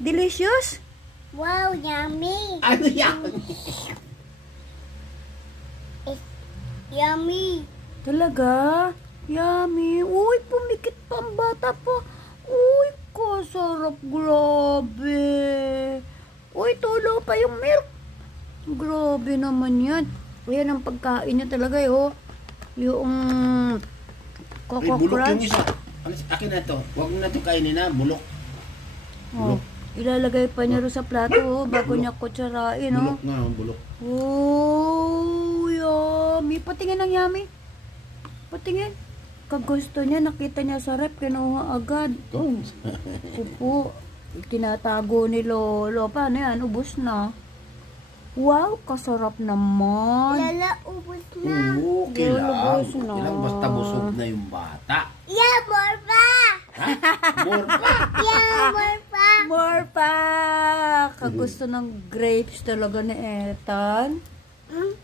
Delicious? Wow, yummy. Ano yan? It's yummy. Talaga? Yummy. Uy, pumikit pa ang bata pa. Uy, kasarap. Grabe. Uy, tulo pa yung milk. Grabe naman yan. Yan ang pagkain niya talaga, oh. Yung Ay, Coco bulok yung Crunch. isa. Akin na to. Huwag mo na to kainin na. Bulok. Oh, ilalagay pa niya rin sa plato, oh, bago niya kutsarain, oh. Bulok na, bulok. Oh, yummy. Patingin ang yummy. Patingin. Kagusto niya, nakita niya sa rep, kinuha agad. Go. Upo. Tinatago ni Lolo. Paano yan? Ubus na. Wow, kasarap naman. Lala, ubos na. Oo, Bulok kailang. na. Kailang basta busog na yung bata. Yeah, more pa. Ha? More pa. Yeah, more pa. More pa. Kagusto ng grapes talaga ni Ethan. Hmm?